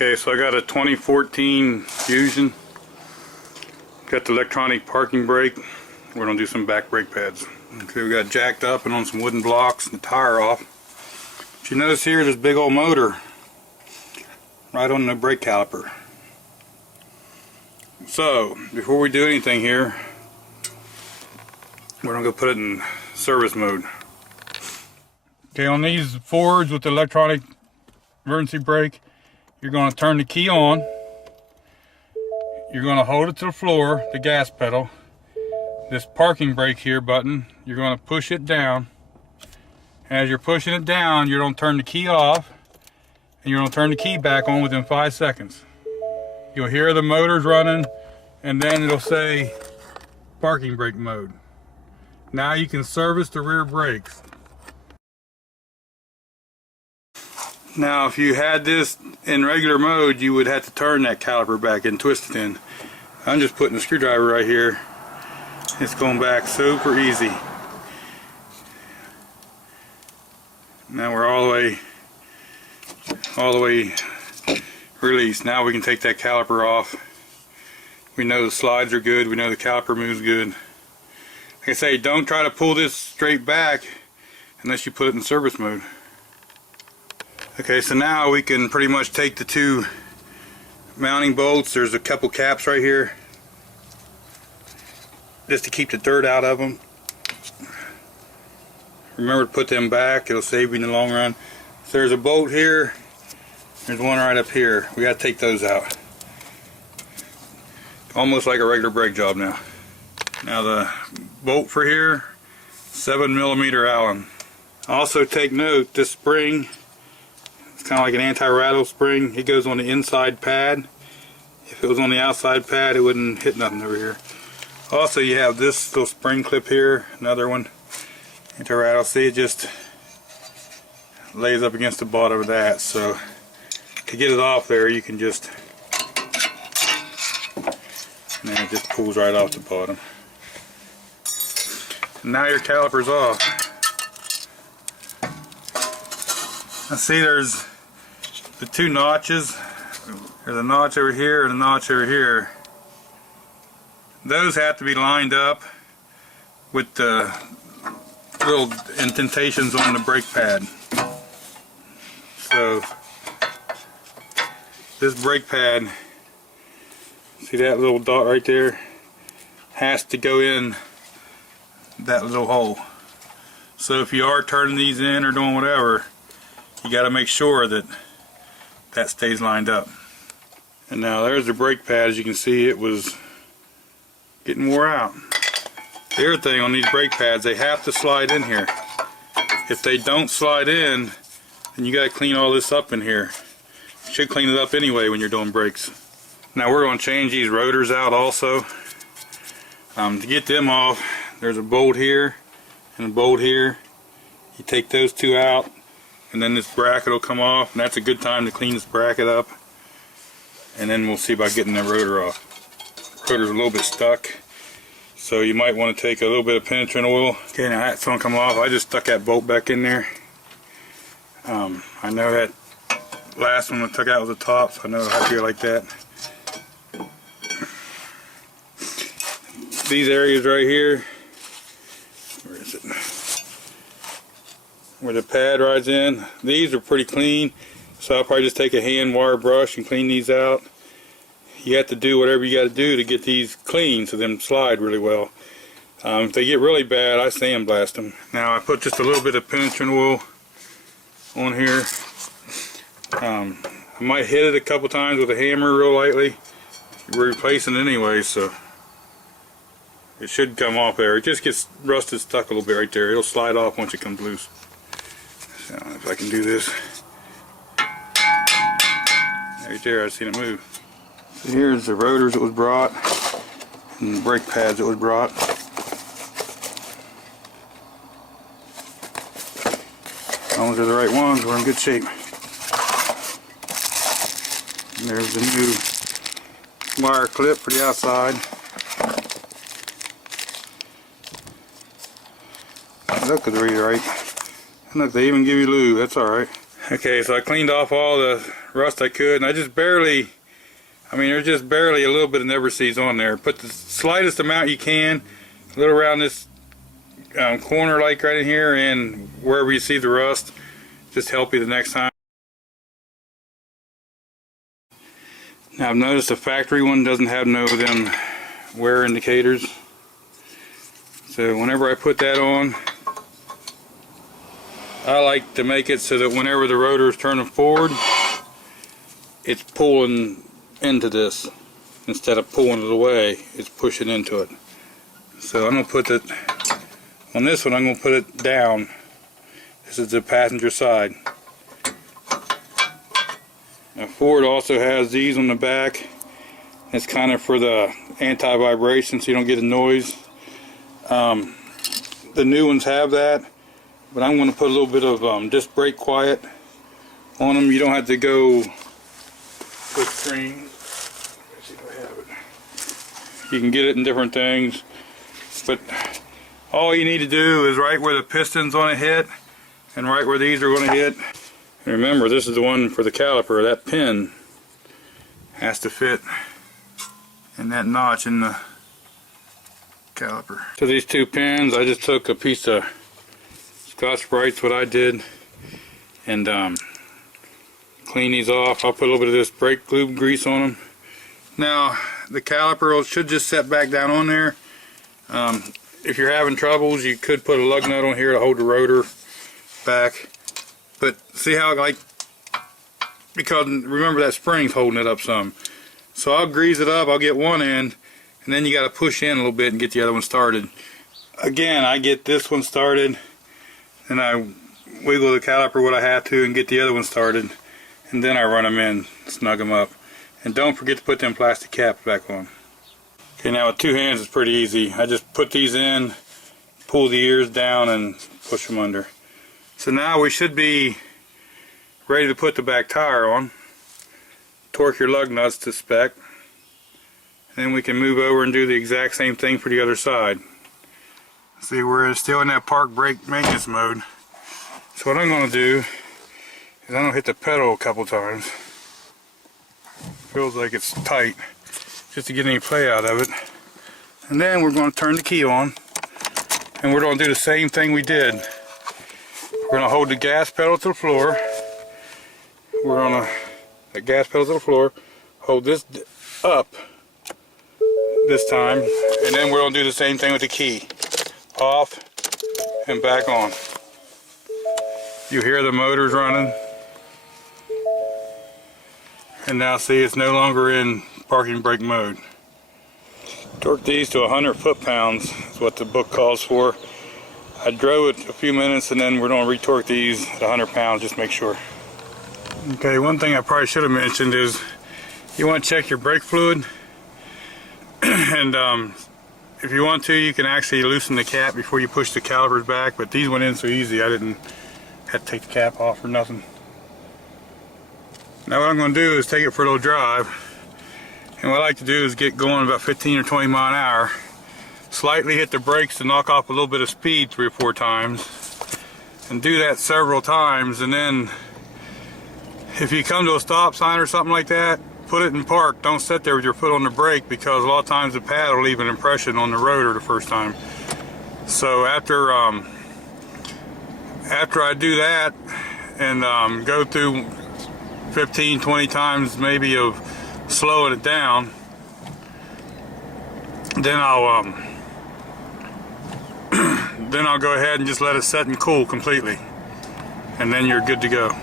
Okay, so I got a 2014 Fusion. Got the electronic parking brake. We're going to do some back brake pads. Okay, we got jacked up and on some wooden blocks and the tire off. But you notice here this big old motor right on the brake caliper. So, before we do anything here, we're going to go put it in service mode. Okay, on these Fords with the electronic emergency brake, you're going to turn the key on. You're going to hold it to the floor, the gas pedal. This parking brake here button, you're going to push it down. As you're pushing it down, you're going to turn the key off, and you're going to turn the key back on within 5 seconds. You'll hear the motors running, and then it'll say parking brake mode. Now you can service the rear brakes. Now if you had this in regular mode, you would have to turn that caliper back and twist it in. I'm just putting a screwdriver right here. It's going back super easy. Now we're all the way released. Now we can take that caliper off. We know the slides are good. We know the caliper moves good. Like I say, don't try to pull this straight back unless you put it in service mode. Okay, so now we can pretty much take the two mounting bolts. There's a couple caps right here, just to keep the dirt out of them. Remember to put them back, it'll save you in the long run. So there's a bolt here, there's one right up here. We got to take those out. Almost like a regular brake job now. Now the bolt for here, 7mm Allen. Also take note, this spring, it's kind of like an anti-rattle spring. It goes on the inside pad. If it was on the outside pad, it wouldn't hit nothing over here. Also, you have this little spring clip here, another one, anti-rattle. See, it just lays up against the bottom of that. So to get it off there, you can just, and then it just pulls right off the bottom. And now your caliper's off. Now see, there's the two notches. There's a notch over here and a notch over here. Those have to be lined up with the little indentations on the brake pad. So this brake pad, see that little dot right there, has to go in that little hole. So if you are turning these in or doing whatever, you got to make sure that that stays lined up. And now there's the brake pad. As you can see, it was getting wore out. The other thing on these brake pads, they have to slide in here. If they don't slide in, then you got to clean all this up in here. You should clean it up anyway when you're doing brakes. Now we're going to change these rotors out also. To get them off, there's a bolt here and a bolt here. You take those two out, and then this bracket will come off, and that's a good time to clean this bracket up. And then we'll see about getting the rotor off. The rotor's a little bit stuck, so you might want to take a little bit of penetrant oil. Okay, now that's going to come off. I just stuck that bolt back in there. I know that last one I took out was the top, so I know how to do it like that. These areas right here, where is it? Where the pad rides in, these are pretty clean, so I'll probably just take a hand wire brush and clean these out. You have to do whatever you got to do to get these clean so them slide really well. If they get really bad, I sandblast them. Now I put just a little bit of penetrant oil on here. I might hit it a couple times with a hammer real lightly. We're replacing it anyway, so it should come off there. It just gets rusted stuck a little bit right there. It'll slide off once it comes loose. So if I can do this. Right there, I've seen it move. So here's the rotors that was brought and the brake pads that was brought. As long as they're the right ones, we're in good shape. And there's the new wire clip for the outside. Look, it's really right. And look, they even give you lube. That's alright. Okay, so I cleaned off all the rust I could, and I just barely, there's just barely a little bit of never seeds on there. Put the slightest amount you can, a little around this corner like right in here, and wherever you see the rust, just help you the next time. Now I've noticed the factory one doesn't have no of them wear indicators. So whenever I put that on, I like to make it so that whenever the rotor is turning forward, it's pulling into this. Instead of pulling it away, it's pushing into it. So I'm going to put it, on this one I'm going to put it down. This is the passenger side. Now Ford also has these on the back. It's kind of for the anti-vibration so you don't get a noise. The new ones have that, but I'm going to put a little bit of disc brake quiet on them. You don't have to go with screen. Let's see if I have it. You can get it in different things, but all you need to do is right where the piston's going to hit and right where these are going to hit. And remember, this is the one for the caliper. That pin has to fit in that notch in the caliper. So these two pins, I just took a piece of Scotch-Brite's what I did, and clean these off. I'll put a little bit of this brake lube grease on them. Now the caliper should just set back down on there. If you're having troubles, you could put a lug nut on here to hold the rotor back. But see how, because remember that spring's holding it up some. So I'll grease it up, I'll get one end, and then you got to push in a little bit and get the other one started. Again, I get this one started, and I wiggle the caliper what I have to and get the other one started, and then I run them in, snug them up. And don't forget to put them plastic caps back on. Okay, now with two hands it's pretty easy. I just put these in, pull the ears down, and push them under. So now we should be ready to put the back tire on. Torque your lug nuts to spec. Then we can move over and do the exact same thing for the other side. See, we're still in that park brake maintenance mode. So what I'm going to do is I'm going to hit the pedal a couple times. Feels like it's tight, just to get any play out of it. And then we're going to turn the key on, and we're going to do the same thing we did. We're going to hold the gas pedal to the floor. We're going to, the gas pedal to the floor, hold this up this time, and then we're going to do the same thing with the key. Off and back on. You hear the motors running. And now see, it's no longer in parking brake mode. Torque these to 100 foot-pounds is what the book calls for. I drove it a few minutes, and then we're going to retorque these at 100 pounds, just make sure. Okay, one thing I probably should have mentioned is you want to check your brake fluid. And if you want to, you can actually loosen the cap before you push the calipers back, but these went in so easy I didn't have to take the cap off or nothing. Now what I'm going to do is take it for a little drive, and what I like to do is get going about 15 or 20 mile an hour, slightly hit the brakes to knock off a little bit of speed 3 or 4 times, and do that several times. And then if you come to a stop sign or something like that, put it in park. Don't sit there with your foot on the brake, because a lot of times the pad will leave an impression on the rotor the first time. So after I do that and go through 15-20 times maybe of slowing it down, then I'll then I'll go ahead and just let it set and cool completely, and then you're good to go.